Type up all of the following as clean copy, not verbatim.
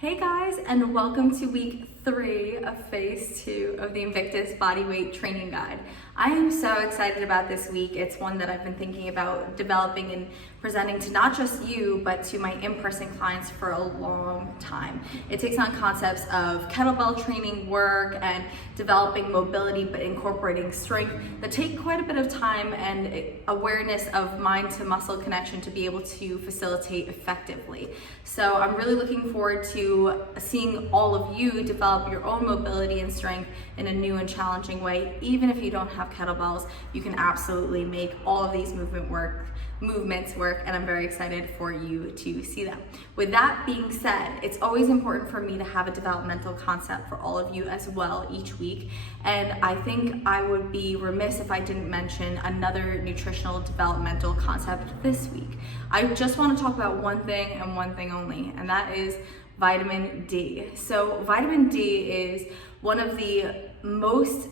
Hey guys, and welcome to week 3 of phase 2 of the Invictus Bodyweight Training Guide. I am so excited about this week. It's one that I've been thinking about developing and presenting to not just you, but to my in-person clients for a long time. It takes on concepts of kettlebell training work and developing mobility, but incorporating strength that take quite a bit of time and awareness of mind to muscle connection to be able to facilitate effectively. So I'm really looking forward to seeing all of you develop your own mobility and strength in a new and challenging way. Even if you don't have kettlebells, you can absolutely make all of these movements work, and I'm very excited for you to see them. With that being said, it's always important for me to have a developmental concept for all of you as well each week, and I think I would be remiss if I didn't mention another nutritional developmental concept this week. I just want to talk about one thing and one thing only, and that is vitamin D. So vitamin D is one of the most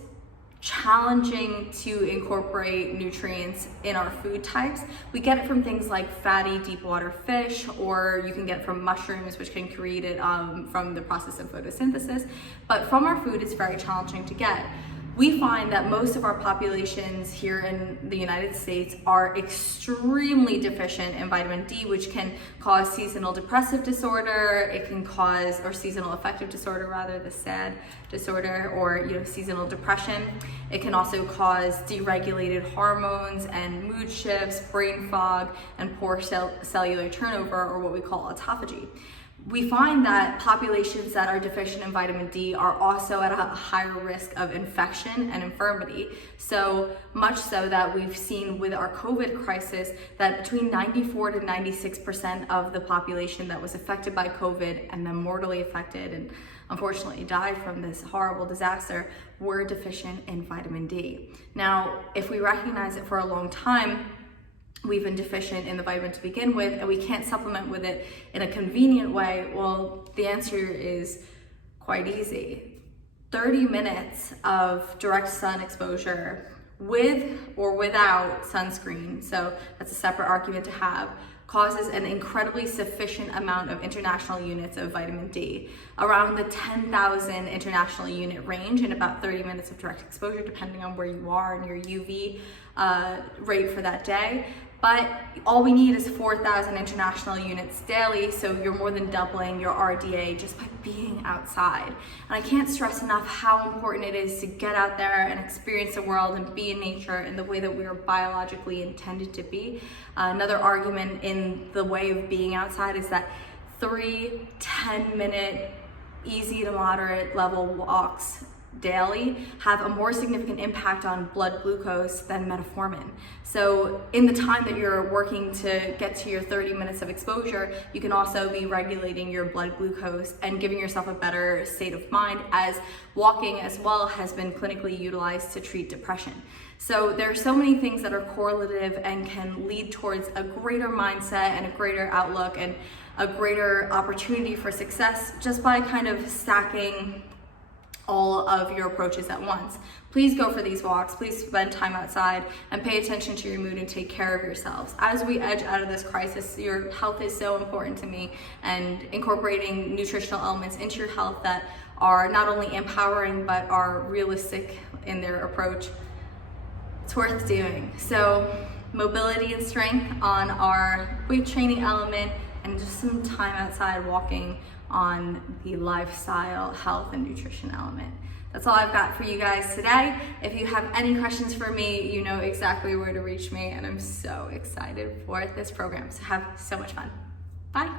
challenging to incorporate nutrients in our food types. We get it from things like fatty deep water fish, or you can get it from mushrooms, which can create it from the process of photosynthesis. But from our food, it's very challenging to get. We find that most of our populations here in the United States are extremely deficient in vitamin D, which can cause seasonal depressive disorder. It can cause, or seasonal affective disorder rather, the SAD disorder, or seasonal depression. It can also cause deregulated hormones and mood shifts, brain fog, and poor cellular turnover, or what we call autophagy. We find that populations that are deficient in vitamin D are also at a higher risk of infection and infirmity. So much so that we've seen with our COVID crisis that between 94 to 96% of the population that was affected by COVID and then mortally affected and unfortunately died from this horrible disaster were deficient in vitamin D. Now, if we recognize it for a long time, we've been deficient in the vitamin to begin with, and we can't supplement with it in a convenient way, well, the answer is quite easy. 30 minutes of direct sun exposure with or without sunscreen, so that's a separate argument to have, causes an incredibly sufficient amount of international units of vitamin D, around the 10,000 international unit range in about 30 minutes of direct exposure, depending on where you are and your UV rate for that day. But all we need is 4,000 international units daily, so you're more than doubling your RDA just by being outside. And I can't stress enough how important it is to get out there and experience the world and be in nature in the way that we are biologically intended to be. Another argument in the way of being outside is that 3 10-minute, easy to moderate level walks daily have a more significant impact on blood glucose than metformin. So in the time that you're working to get to your 30 minutes of exposure, you can also be regulating your blood glucose and giving yourself a better state of mind, as walking as well has been clinically utilized to treat depression. So there are so many things that are correlative and can lead towards a greater mindset and a greater outlook and a greater opportunity for success just by kind of stacking all of your approaches at once. Please go for these walks, please spend time outside, and pay attention to your mood and take care of yourselves. As we edge out of this crisis, your health is so important to me, and incorporating nutritional elements into your health that are not only empowering but are realistic in their approach, it's worth doing. So mobility and strength on our weight training element, and just some time outside walking on the lifestyle, health, and nutrition element. That's all I've got for you guys today. If you have any questions for me, you know exactly where to reach me, and I'm so excited for this program. So have so much fun. Bye.